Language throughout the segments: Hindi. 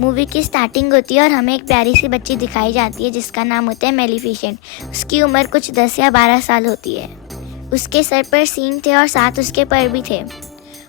मूवी की स्टार्टिंग होती है और हमें एक प्यारी सी बच्ची दिखाई जाती है जिसका नाम होता है मेलिफिसेंट। उसकी उम्र कुछ 10 या 12 साल होती है। उसके सर पर सींग थे और साथ उसके पर भी थे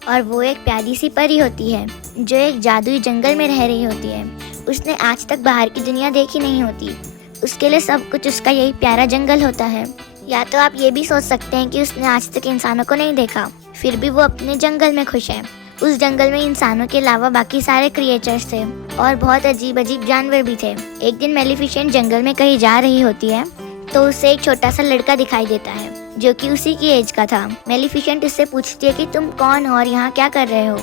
और वो एक प्यारी सी परी होती है जो एक जादुई जंगल में रह रही होती है। उसने आज तक बाहर की दुनिया देखी नहीं होती। उसके लिए सब कुछ उसका यही प्यारा जंगल होता है। या तो आप ये भी सोच सकते हैं कि उसने आज तक इंसानों को नहीं देखा, फिर भी वो अपने जंगल में खुश है। उस जंगल में इंसानों के अलावा बाकी सारे क्रिएचर्स थे और बहुत अजीब अजीब जानवर भी थे। एक दिन मेलिफिसेंट जंगल में कहीं जा रही होती है तो उसे एक छोटा सा लड़का दिखाई देता है जो कि उसी की एज का था। मेलिफिसेंट उससे पूछती है कि तुम कौन हो और यहाँ क्या कर रहे हो।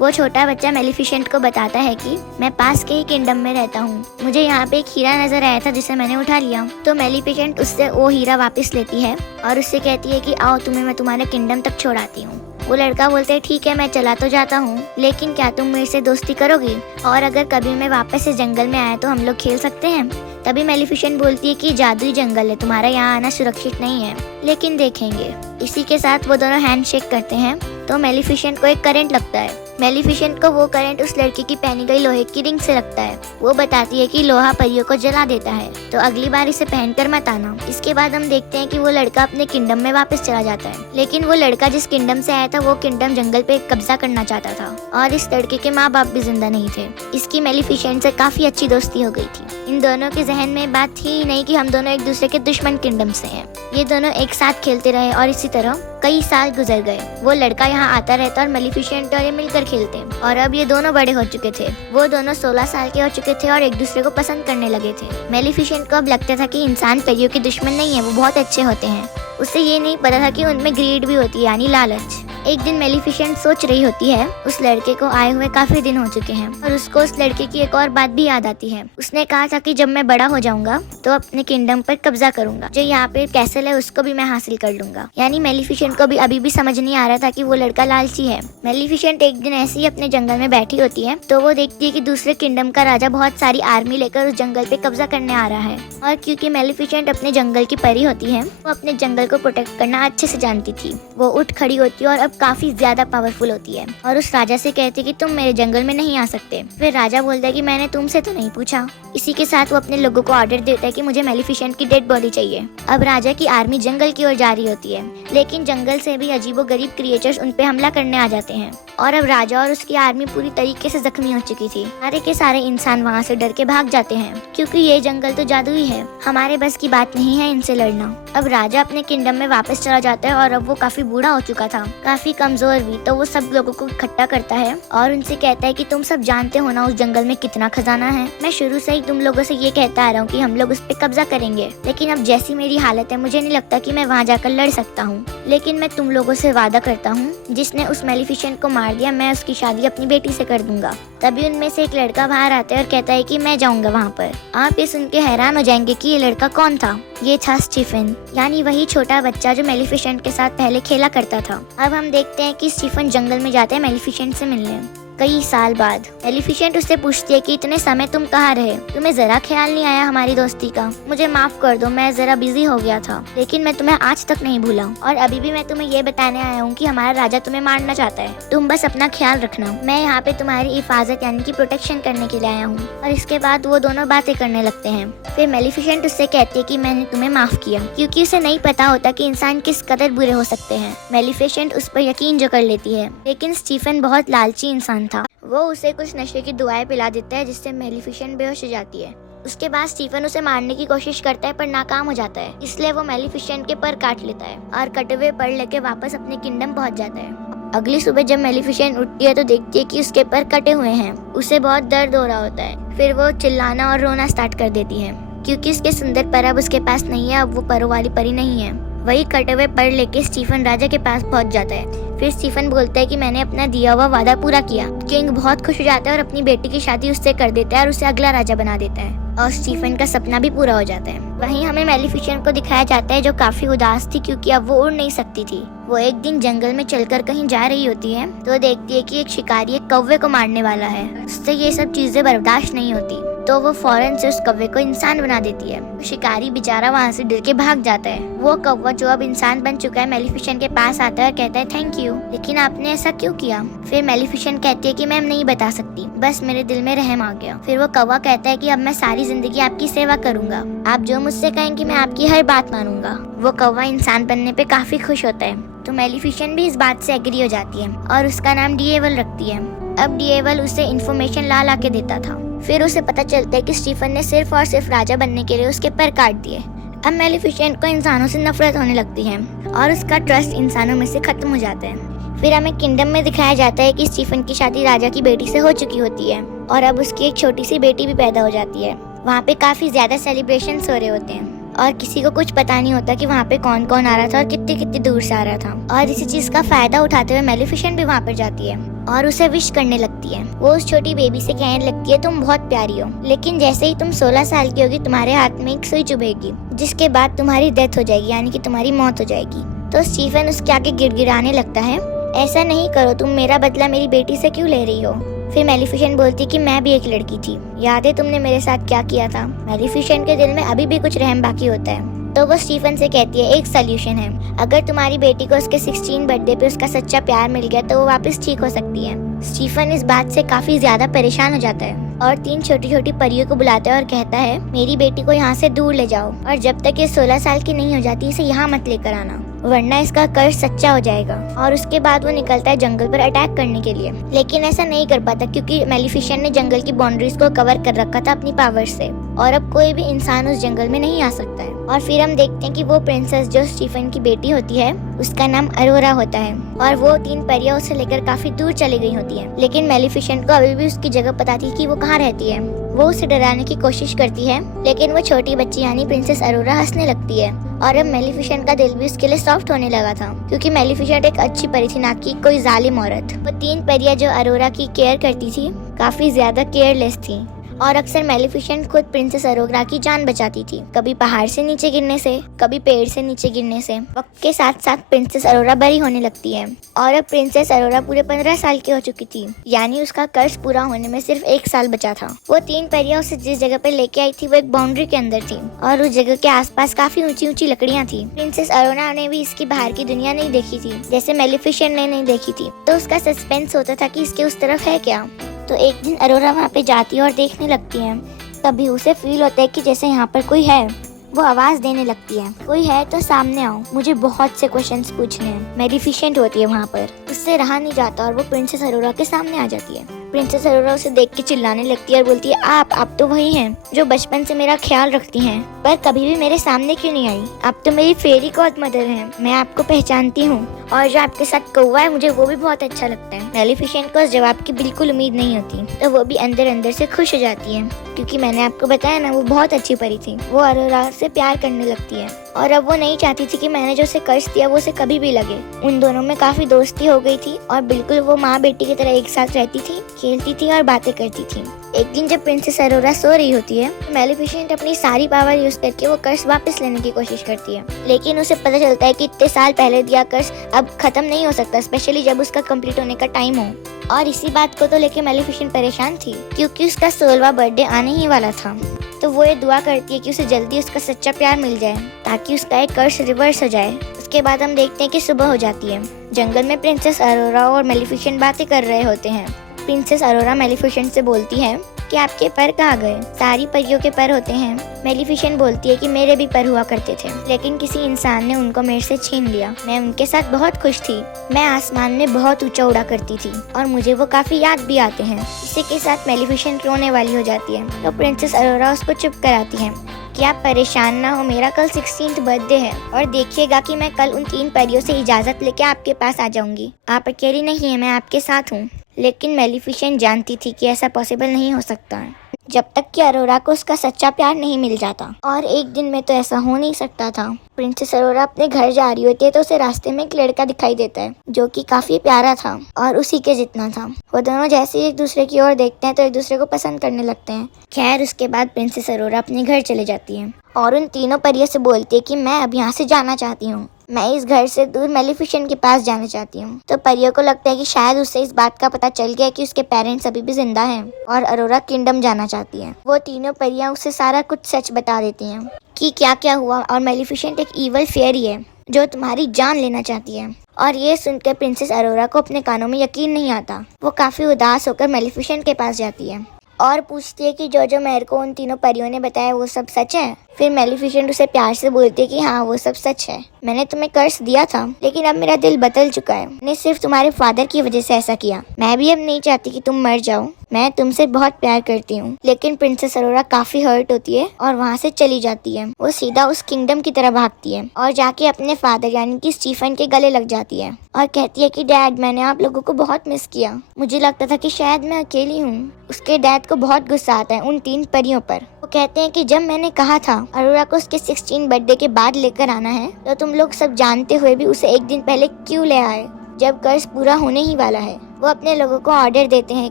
वो छोटा बच्चा मेलिफिसेंट को बताता है कि मैं पास के ही किंगडम में रहता हूँ, मुझे यहाँ पे एक हीरा नजर आया था जिसे मैंने उठा लिया। तो मेलिफिसेंट उससे वो हीरा वापस लेती है और उससे कहती है कि आओ तुम्हें मैं तुम्हारे किंगडम तक छोड़ाती हूँ। वो लड़का बोलते है ठीक है मैं चला तो जाता हूँ, लेकिन क्या तुम मेरे से दोस्ती करोगी और अगर कभी मैं वापस इस जंगल में आया तो हम लोग खेल सकते हैं। तभी मेलिफिसेंट बोलती है कि जादुई जंगल है, तुम्हारा यहाँ आना सुरक्षित नहीं है, लेकिन देखेंगे। इसी के साथ वो दोनों हैंडशेक करते हैं तो मेलिफिसेंट को एक करंट लगता है। मेलिफिसेंट को वो करंट उस लड़की की पहनी गई लोहे की रिंग से लगता है। वो बताती है कि लोहा परियों को जला देता है, तो अगली बार इसे पहनकर मत आना। इसके बाद हम देखते हैं कि वो लड़का अपने किंगडम में वापस चला जाता है, लेकिन वो लड़का जिस किंगडम से आया था वो किंगडम जंगल पे कब्जा करना चाहता था और इस लड़के के माँ बाप भी जिंदा नहीं थे। इसकी मेलिफिसेंट से काफी अच्छी दोस्ती हो गई थी। इन दोनों के जहन में बात थी ही नहीं कि हम दोनों एक दूसरे के दुश्मन किंगडम से हैं। ये दोनों एक साथ खेलते रहे और इसी तरह कई साल गुजर गए। वो लड़का यहाँ आता रहता और मेलिफिसेंट और ये मिलकर खेलते और अब ये दोनों बड़े हो चुके थे। वो दोनों 16 साल के हो चुके थे और एक दूसरे को पसंद करने लगे थे। मेलिफिसेंट को अब लगता था कि इंसान परियों के दुश्मन नहीं है, वो बहुत अच्छे होते हैं। उसे ये नहीं पता था कि उनमें ग्रीड भी होती है, यानी लालच। एक दिन मेलिफिसेंट सोच रही होती है उस लड़के को आए हुए काफी दिन हो चुके हैं और उसको उस लड़के की एक और बात भी याद आती है। उसने कहा था कि जब मैं बड़ा हो जाऊंगा तो अपने किंगडम पर कब्जा करूंगा, जो यहाँ पे कैसल है उसको भी मैं हासिल कर लूंगा। यानी मेलिफिसेंट को भी अभी भी समझ नहीं आ रहा था कि वो लड़का लालची है। मेलिफिसेंट एक दिन ऐसे ही अपने जंगल में बैठी होती है तो वो देखती है कि दूसरे किंगडम का राजा बहुत सारी आर्मी लेकर उस जंगल पे कब्जा करने आ रहा है। और क्योंकि मेलिफिसेंट अपने जंगल की परी होती है, वो अपने जंगल को प्रोटेक्ट करना अच्छे से जानती थी। वो उठ खड़ी होती है और अब काफी ज्यादा पावरफुल होती है और उस राजा से कहती है कि तुम मेरे जंगल में नहीं आ सकते। फिर राजा बोलता है कि मैंने तुमसे तो नहीं पूछा। इसी के साथ वो अपने लोगों को ऑर्डर देता है कि मुझे मेलिफिसेंट की डेड बॉडी चाहिए। अब राजा की आर्मी जंगल की ओर जा रही होती है, लेकिन जंगल से भी अजीबोगरीब क्रिएचर्स उन पे हमला करने आ जाते हैं और अब राजा और उसकी आर्मी पूरी तरीके से जख्मी हो चुकी थी। सारे के सारे इंसान वहाँ से डर के भाग जाते हैं क्योंकि ये जंगल तो जादुई है, हमारे बस की बात नहीं है इनसे लड़ना। अब राजा अपने किंगडम में वापस चला जाता है और अब वो काफी बूढ़ा हो चुका था, काफी कमजोर भी। तो वो सब लोगों को इकट्ठा करता है और उनसे कहता है कि तुम सब जानते हो ना उस जंगल में कितना खजाना है। मैं शुरू से ही तुम लोगों से ये कहता आ रहा हूँ कि हम लोग उस पे कब्जा करेंगे, लेकिन अब जैसी मेरी हालत है मुझे नहीं लगता कि मैं वहाँ जाकर लड़ सकता हूँ। लेकिन मैं तुम लोगों से वादा करता हूँ, जिसने उस मेलिफिसेंट को मार दिया मैं उसकी शादी अपनी बेटी से कर दूंगा। तभी उनमें से एक लड़का बाहर आता है और कहता है कि मैं जाऊंगा वहाँ पर। आप ये सुन के हैरान हो जाएंगे कि ये लड़का कौन था। ये था स्टीफन, यानी वही छोटा बच्चा जो मेलिफिसेंट के साथ पहले खेला करता था। अब हम देखते हैं कि स्टीफन जंगल में जाते हैं मेलिफिसेंट से मिलने। कई साल बाद मेलिफिसेंट उससे पूछती है कि इतने समय तुम कहाँ रहे, तुम्हें जरा ख्याल नहीं आया हमारी दोस्ती का। मुझे माफ कर दो, मैं जरा बिजी हो गया था, लेकिन मैं तुम्हें आज तक नहीं भूला और अभी भी मैं तुम्हें ये बताने आया हूँ कि हमारा राजा तुम्हें मारना चाहता है। तुम बस अपना ख्याल रखना, मैं यहाँ पे तुम्हारी हिफाजत यानी कि प्रोटेक्शन करने के लिए आया हूँ। और इसके बाद वो दोनों बातें करने लगते हैं। फिर मेलिफिसेंट उससे कहती है कि मैंने तुम्हें माफ किया, क्योंकि उसे नहीं पता होता कि इंसान किस कदर बुरे हो सकते हैं। मेलिफिसेंट उस पर यकीन जो कर लेती है, लेकिन स्टीफन बहुत लालची इंसान था। वो उसे कुछ नशे की दुआएं पिला देता है जिससे मेलिफिसेंट बेहोश हो जाती है। उसके बाद स्टीफन उसे मारने की कोशिश करता है पर नाकाम हो जाता है, इसलिए वो मेलिफिसेंट के पर काट लेता है और कटे हुए पर लेके वापस अपने किंगडम पहुंच जाता है। अगली सुबह जब मेलिफिसेंट उठती है तो देखती है कि उसके पर कटे हुए हैं। उसे बहुत दर्द हो रहा होता है। फिर वो चिल्लाना और रोना स्टार्ट कर देती है क्योंकि उसके सुंदर पर अब उसके पास नहीं है। अब वो परों वाली परी नहीं है। वही कटे हुए पर लेके स्टीफन राजा के पास पहुंच जाता है। फिर स्टीफन बोलता है कि मैंने अपना दिया हुआ वादा पूरा किया। किंग बहुत खुश हो जाता है और अपनी बेटी की शादी उससे कर देता है और उसे अगला राजा बना देता है और स्टीफन का सपना भी पूरा हो जाता है। वहीं हमें मेलिफिसेंट को दिखाया जाता है जो काफी उदास थी क्योंकि अब वो उड़ नहीं सकती थी। वो एक दिन जंगल में चलकर कहीं जा रही होती है तो देखती है कि एक शिकारी एक कौवे को मारने वाला है। उससे ये सब चीजें बर्दाश्त नहीं होती। तो वो फौरन से उस कौवे को इंसान बना देती है। शिकारी बेचारा वहाँ से डर के भाग जाता है। वो कौवा जो अब इंसान बन चुका है मेलिफिसेंट के पास आता है और कहता है थैंक यू, लेकिन आपने ऐसा क्यों किया? फिर मेलिफिसेंट कहती है कि मैं नहीं बता सकती, बस मेरे दिल में रहम आ गया। फिर वो कौवा कहता है कि अब मैं सारी जिंदगी आपकी सेवा करूंगा, आप जो मुझसे कहेंगे मैं आपकी हर बात मानूंगा। वो कौवा इंसान बनने पे काफी खुश होता है, तो मेलिफिसेंट भी इस बात से एग्री हो जाती है और उसका नाम डीएवल रखती है। अब डीएवल उसे इन्फॉर्मेशन ला के देता था। फिर उसे पता चलता है कि स्टीफन ने सिर्फ और सिर्फ राजा बनने के लिए उसके पर काट दिए। अब मेलिफिसेंट को इंसानों से नफरत होने लगती है और उसका ट्रस्ट इंसानों में से खत्म हो जाता है। फिर हमें किंगडम में दिखाया जाता है कि स्टीफन की शादी राजा की बेटी से हो चुकी होती है और अब उसकी एक छोटी सी बेटी भी पैदा हो जाती है। वहाँ पे काफी ज्यादा सेलिब्रेशंस हो रहे होते हैं और किसी को कुछ पता नहीं होता कि वहाँ पे कौन कौन आ रहा था और कितनी कितनी दूर से आ रहा था। और इसी चीज का फायदा उठाते हुए मेलिफिसेंट भी वहाँ पर जाती है और उसे विश करने लगती है। वो उस छोटी बेबी से कहने लगती है तुम बहुत प्यारी हो, लेकिन जैसे ही तुम 16 साल की होगी तुम्हारे हाथ में एक सुई चुभेगी, जिसके बाद तुम्हारी डेथ हो जाएगी, यानी कि तुम्हारी मौत हो जाएगी। तो स्टीफन उसके आगे गिड़गिड़ाने लगता है, ऐसा नहीं करो, तुम मेरा बदला मेरी बेटी से क्यों ले रही हो? फिर मेलिफिसेंट बोलती कि मैं भी एक लड़की थी, याद है तुमने मेरे साथ क्या किया था? मेलिफिसेंट के दिल में अभी भी कुछ रहम बाकी होता है। तो वो स्टीफन से कहती है एक सोल्यूशन है, अगर तुम्हारी बेटी को उसके 16 बर्थडे पे उसका सच्चा प्यार मिल गया तो वो वापस ठीक हो सकती है। स्टीफन इस बात से काफी ज्यादा परेशान हो जाता है और 3 छोटी छोटी परियों को बुलाता है और कहता है मेरी बेटी को यहाँ से दूर ले जाओ और जब तक ये 16 साल की नहीं हो जाती इसे यहाँ मत लेकर आना, वरना इसका कर्ज सच्चा हो जाएगा। और उसके बाद वो निकलता है जंगल पर अटैक करने के लिए, लेकिन ऐसा नहीं कर पाता क्योंकि मेलिफिसेंट ने जंगल की बाउंड्रीज को कवर कर रखा था अपनी पावर से और अब कोई भी इंसान उस जंगल में नहीं आ सकता है। और फिर हम देखते हैं कि वो प्रिंसेस जो स्टीफन की बेटी होती है उसका नाम अरोरा होता है और वो 3 परियां उसे लेकर काफी दूर चली गई होती है, लेकिन मेलिफिसेंट को अभी भी उसकी जगह पता थी कि वो कहाँ रहती है। वो उसे डराने की कोशिश करती है, लेकिन वो छोटी बच्ची यानी प्रिंसेस अरोरा हंसने लगती है और अब मेलिफिसेंट का दिल भी उसके लिए सॉफ्ट होने लगा था क्योंकि मेलिफिसेंट एक अच्छी परी थी, ना कि कोई जालिम औरत। वो 3 परियां जो अरोरा की केयर करती थी काफी ज्यादा केयरलेस थी और अक्सर मेलिफिसेंट खुद प्रिंसेस अरोरा की जान बचाती थी, कभी पहाड़ से नीचे गिरने से, कभी पेड़ से नीचे गिरने से। वक्त के साथ साथ प्रिंसेस अरोरा बड़ी होने लगती है और अब प्रिंसेस अरोरा पूरे 15 साल की हो चुकी थी, यानी उसका कर्ज पूरा होने में सिर्फ 1 साल बचा था। वो 3 परियां उसे जिस जगह पे लेके आई थी वो एक बाउंड्री के अंदर थी और उस जगह के आसपास काफी ऊंची ऊंची लकड़ियां थी। प्रिंसेस अरोरा ने भी इसकी बाहर की दुनिया नहीं देखी थी, जैसे मेलिफिसेंट ने नहीं देखी थी, तो उसका सस्पेंस होता था कि इसके उस तरफ है क्या। तो एक दिन अरोरा वहाँ पे जाती है और देखने लगती है, तभी उसे फील होता है कि जैसे यहाँ पर कोई है। वो आवाज देने लगती है, कोई है तो सामने आओ, मुझे बहुत से क्वेश्चंस पूछने हैं। मेलिफिसेंट होती है वहाँ पर, उससे रहा नहीं जाता और वो प्रिंसेस अरोरा के सामने आ जाती है। प्रिंसेस अरोरा उसे देख के चिल्लाने लगती है और बोलती है आप तो वही हैं जो बचपन से मेरा ख्याल रखती हैं, पर कभी भी मेरे सामने क्यों नहीं आई? आप तो मेरी फेरी गॉड मदर हैं, मैं आपको पहचानती हूँ और जो आपके साथ कौवा है मुझे वो भी बहुत अच्छा लगता है। मेलिफिसेंट को उस जवाब की बिल्कुल उम्मीद नहीं होती, तो वो भी अंदर अंदर से खुश हो जाती है क्योंकि मैंने आपको बताया ना वो बहुत अच्छी परी थी। वो अरोरा से प्यार करने लगती है और अब वो नहीं चाहती थी कि मैंने जो उसे कर्ज दिया वो उसे कभी भी लगे। उन दोनों में काफी दोस्ती हो गई थी और बिल्कुल वो माँ बेटी की तरह एक साथ रहती थी, खेलती थी और बातें करती थी। एक दिन जब प्रिंसेस अरोरा सो रही होती है तो मेलिफिसेंट अपनी सारी पावर यूज करके वो कर्ज वापस लेने की कोशिश करती है, लेकिन उसे पता चलता है कि इतने साल पहले दिया कर्ज अब खत्म नहीं हो सकता, स्पेशली जब उसका कंप्लीट होने का टाइम हो। और इसी बात को तो लेके मेलिफिसेंट परेशान थी क्योंकि उसका 16वां बर्थडे आने ही वाला था। तो वो ये दुआ करती है कि उसे जल्दी उसका सच्चा प्यार मिल जाए ताकि उसका एक कर्ज रिवर्स हो जाए। उसके बाद हम देखते हैं कि सुबह हो जाती है। जंगल में प्रिंसेस अरोरा और मेलिफिसेंट बातें कर रहे होते हैं। प्रिंसेस अरोरा मेलिफिसेंट से बोलती है कि आपके पर कहाँ गए? सारी परियों के पर होते हैं। मेलिफिसेंट बोलती है कि मेरे भी पर हुआ करते थे, लेकिन किसी इंसान ने उनको मेरे से छीन लिया। मैं उनके साथ बहुत खुश थी, मैं आसमान में बहुत ऊंचा उड़ा करती थी और मुझे वो काफी याद भी आते हैं। इसी के साथ मेलिफिसेंट रोने वाली हो जाती है, तो प्रिंसेस अरोरा उसको चुप कराती है कि आप परेशान ना हो, मेरा कल 16th बर्थडे है और देखिएगा कि मैं कल उन 3 परियों से इजाजत लेके आपके पास आ जाऊंगी। आप अकेली नहीं है, मैं आपके साथ हूँ। लेकिन मेलिफिसेंट जानती थी कि ऐसा पॉसिबल नहीं हो सकता जब तक कि अरोरा को उसका सच्चा प्यार नहीं मिल जाता, और एक दिन में तो ऐसा हो नहीं सकता था। प्रिंसेस अरोरा अपने घर जा रही होती है तो उसे रास्ते में एक लड़का दिखाई देता है जो कि काफी प्यारा था और उसी के जितना था। वो दोनों जैसे ही एक दूसरे की ओर देखते हैं तो एक दूसरे को पसंद करने लगते हैं। खैर उसके बाद प्रिंसेस अरोरा अपने घर चले जाती है और उन तीनों परियों से बोलती है कि मैं अब यहाँ से जाना चाहती हूँ। मैं इस घर से दूर मेलिफिसेंट के पास जाना चाहती हूँ। तो परियों को लगता है कि शायद उसे इस बात का पता चल गया कि उसके पेरेंट्स अभी भी जिंदा हैं और अरोरा किंगडम जाना चाहती है। वो तीनों परियां उसे सारा कुछ सच बता देती हैं कि क्या क्या हुआ, और मेलिफिसेंट एक ईवल फेयरी है जो तुम्हारी जान लेना चाहती है। और ये सुनकर प्रिंसेस अरोरा को अपने कानों में यकीन नहीं आता। वो काफी उदास होकर मेलिफिसेंट के पास जाती है और पूछती है कि जो मेरे को उन तीनों परियों ने बताया वो सब सच है। फिर मेलिफिसेंट उसे प्यार से बोलती है कि हाँ वो सब सच है, मैंने तुम्हें कर्ज दिया था लेकिन अब मेरा दिल बदल चुका है। मैंने सिर्फ तुम्हारे फादर की वजह से ऐसा किया। मैं भी अब नहीं चाहती कि तुम मर जाओ, मैं तुमसे बहुत प्यार करती हूँ। लेकिन प्रिंसेस अरोरा काफी हर्ट होती है और वहाँ से चली जाती है। वो सीधा उस किंगडम की तरफ भागती है और जाके अपने फादर यानी कि स्टीफन के गले लग जाती है और कहती है कि डैड, मैंने आप लोगों को बहुत मिस किया। मुझे लगता था कि शायद मैं अकेली हूँ। उसके डैड को बहुत गुस्सा आता है उन 3 परियों पर। वो कहते हैं कि जब मैंने कहा था अरोरा को उसके 16 बर्थडे के बाद लेकर आना है, तो तुम लोग सब जानते हुए भी उसे एक दिन पहले क्यों ले आए जब कर्ज पूरा होने ही वाला है। वो अपने लोगों को ऑर्डर देते हैं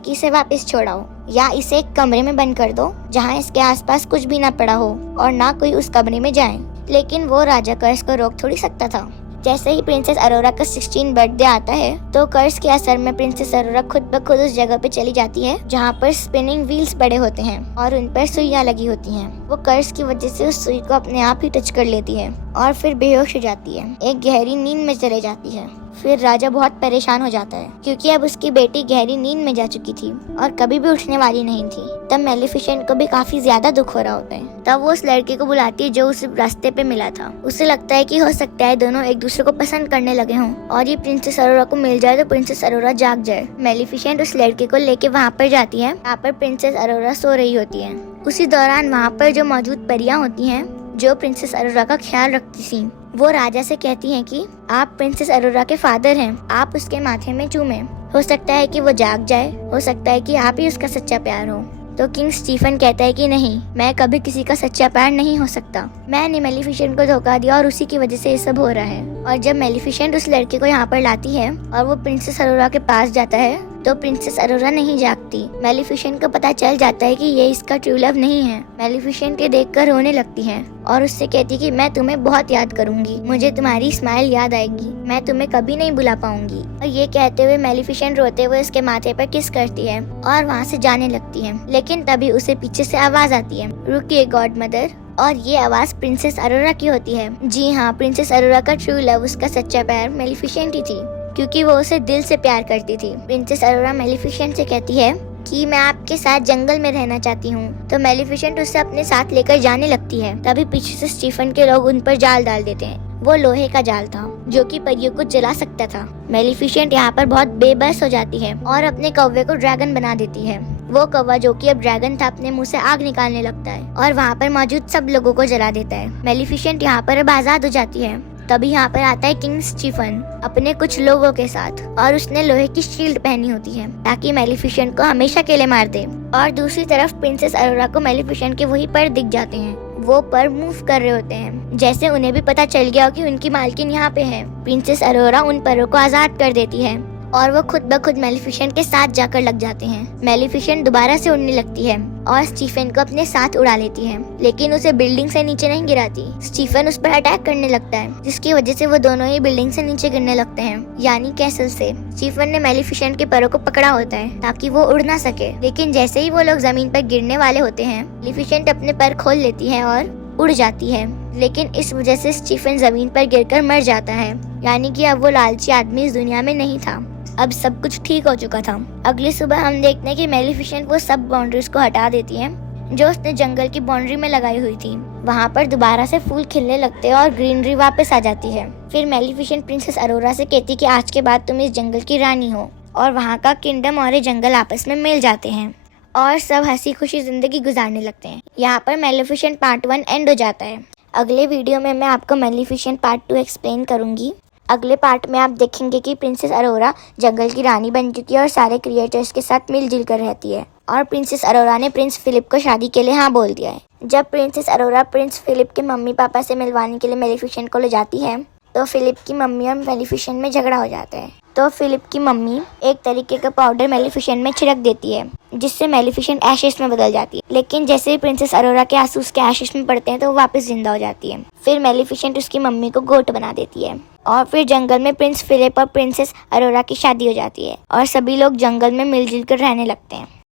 कि इसे वापस छोड़ाओ या इसे एक कमरे में बंद कर दो जहाँ इसके आसपास कुछ भी ना पड़ा हो और ना कोई उस कमरे में जाए। लेकिन वो राजा कर्ज को रोक थोड़ी सकता था। जैसे ही प्रिंसेस अरोरा का 16 बर्थडे आता है तो कर्ज के असर में प्रिंसेस अरोरा खुद ब खुद उस जगह पे चली जाती है जहाँ पर स्पिनिंग व्हील्स पड़े होते हैं और उन पर सुइयां लगी होती हैं। वो कर्ज की वजह से उस सुई को अपने आप ही टच कर लेती है और फिर बेहोश हो जाती है, एक गहरी नींद में चले जाती है। फिर राजा बहुत परेशान हो जाता है क्योंकि अब उसकी बेटी गहरी नींद में जा चुकी थी और कभी भी उठने वाली नहीं थी। तब मेलिफिसेंट को भी काफी ज्यादा दुख हो रहा होता है। तब वो उस लड़के को बुलाती है जो उस रास्ते पे मिला था। उसे लगता है कि हो सकता है दोनों एक दूसरे को पसंद करने लगे हों और ये प्रिंसेस अरोरा को मिल जाए तो प्रिंसेस अरोरा जाग जाए। मेलिफिसेंट उस लड़के को लेके वहाँ पर जाती है जहाँ पर प्रिंसेस अरोरा सो रही होती है। उसी दौरान वहाँ पर जो मौजूद परियां होती हैं जो प्रिंसेस अरोरा का ख्याल रखती थी, वो राजा से कहती हैं कि आप प्रिंसेस अरोरा के फादर हैं, आप उसके माथे में चूमे। हो सकता है कि वो जाग जाए, हो सकता है कि आप ही उसका सच्चा प्यार हो। तो किंग स्टीफन कहता है कि नहीं, मैं कभी किसी का सच्चा प्यार नहीं हो सकता। मैंने मेलिफिसेंट को धोखा दिया और उसी की वजह से ये सब हो रहा है। और जब मेलिफिसेंट उस लड़के को यहाँ पर लाती है और वो प्रिंसेस अरोरा के पास जाता है तो प्रिंसेस अरोरा नहीं जागती। मेलिफिसेंट को पता चल जाता है कि ये इसका ट्रू लव नहीं है। मेलिफिसेंट के देखकर रोने लगती है और उससे कहती कि मैं तुम्हें बहुत याद करूंगी, मुझे तुम्हारी स्माइल याद आएगी, मैं तुम्हें कभी नहीं भुला पाऊंगी। और ये कहते हुए मेलिफिसेंट रोते हुए उसके माथे पर किस करती है और वहाँ से जाने लगती है। लेकिन तभी उसे पीछे से आवाज आती है, रुकिए गॉड मदर। और ये आवाज प्रिंसेस अरोरा की होती है। जी हाँ, प्रिंसेस अरोरा का ट्रू लव, उसका सच्चा प्यार मेलिफिसेंट ही थी क्योंकि वो उसे दिल से प्यार करती थी। प्रिंसेस अरोरा मेलिफिसेंट से कहती है कि मैं आपके साथ जंगल में रहना चाहती हूँ। तो मेलिफिसेंट उसे अपने साथ लेकर जाने लगती है। तभी पीछे से स्टीफन के लोग उन पर जाल डाल देते हैं। वो लोहे का जाल था जो कि परियों को जला सकता था। मेलिफिसेंट यहाँ पर बहुत बेबस हो जाती है और अपने कौवे को ड्रैगन बना देती है। वो कौवा जो कि अब ड्रैगन था अपने मुंह से आग निकालने लगता है और वहाँ पर मौजूद सब लोगों को जला देता है। मेलिफिसेंट यहाँ पर अब आजाद हो जाती है। तभी यहाँ पर आता है किंग स्टीफन अपने कुछ लोगों के साथ और उसने लोहे की शील्ड पहनी होती है ताकि मेलिफिसेंट को हमेशा के लिए मार दे। और दूसरी तरफ प्रिंसेस अरोरा को मेलिफिसेंट के वही पर दिख जाते हैं। वो पर मूव कर रहे होते हैं जैसे उन्हें भी पता चल गया हो कि उनकी मालकिन यहाँ पे है। प्रिंसेस अरोरा उन परों को आजाद कर देती है और वो खुद ब खुद मेलिफिसेंट के साथ जाकर लग जाते हैं। मेलिफिसेंट दोबारा से उड़ने लगती है और स्टीफन को अपने साथ उड़ा लेती है, लेकिन उसे बिल्डिंग से नीचे नहीं गिराती। स्टीफन उस पर अटैक करने लगता है जिसकी वजह से वो दोनों ही बिल्डिंग से नीचे गिरने लगते हैं, यानी कैसल से। स्टीफन ने मेलिफिसेंट के पैरों को पकड़ा होता है ताकि वो उड़ ना सके, लेकिन जैसे ही वो लोग जमीन पर गिरने वाले होते हैं मेलिफिसेंट अपने पैर खोल लेती है और उड़ जाती है। लेकिन इस वजह से स्टीफन जमीन पर गिरकर मर जाता है, यानी कि अब वो लालची आदमी इस दुनिया में नहीं था। अब सब कुछ ठीक हो चुका था। अगली सुबह हम देखते हैं कि मेलिफिसेंट वो सब बाउंड्रीज को हटा देती है जो उसने जंगल की बाउंड्री में लगाई हुई थी। वहाँ पर दोबारा से फूल खिलने लगते हैं और ग्रीनरी वापस आ जाती है। फिर मेलिफिसेंट प्रिंसेस अरोरा से कहती कि आज के बाद तुम इस जंगल की रानी हो और वहाँ का किंगडम और ये जंगल आपस में मिल जाते हैं और सब हंसी खुशी जिंदगी गुजारने लगते हैं। यहाँ पर मेलिफिसेंट पार्ट 1 एंड हो जाता है। अगले वीडियो में मैं आपको मेलिफिसेंट पार्ट 2 एक्सप्लेन करूंगी। अगले पार्ट में आप देखेंगे कि प्रिंसेस अरोरा जंगल की रानी बन चुकी है और सारे क्रिएटर्स के साथ मिलजुल कर रहती है और प्रिंसेस अरोरा ने प्रिंस फिलिप को शादी के लिए हाँ बोल दिया है। जब प्रिंसेस अरोरा प्रिंस फिलिप के मम्मी पापा से मिलवाने के लिए मेलिफिसेंट को ले जाती है तो फिलिप की मम्मी और मेलिफिसेंट में झगड़ा हो जाता है। तो फिलिप की मम्मी एक तरीके का पाउडर मेलिफिसेंट में छिड़क देती है, जिससे मेलिफिसेंट एशेस में बदल जाती है। लेकिन जैसे ही प्रिंसेस अरोरा के आंसू उसके एशेस में पड़ते हैं तो वो वापस जिंदा हो जाती है। फिर मेलिफिसेंट उसकी मम्मी को गोट बना देती है और फिर जंगल में प्रिंस फिलिप और प्रिंसेस अरोरा की शादी हो जाती है और सभी लोग जंगल में मिलजुल कर रहने लगते हैं।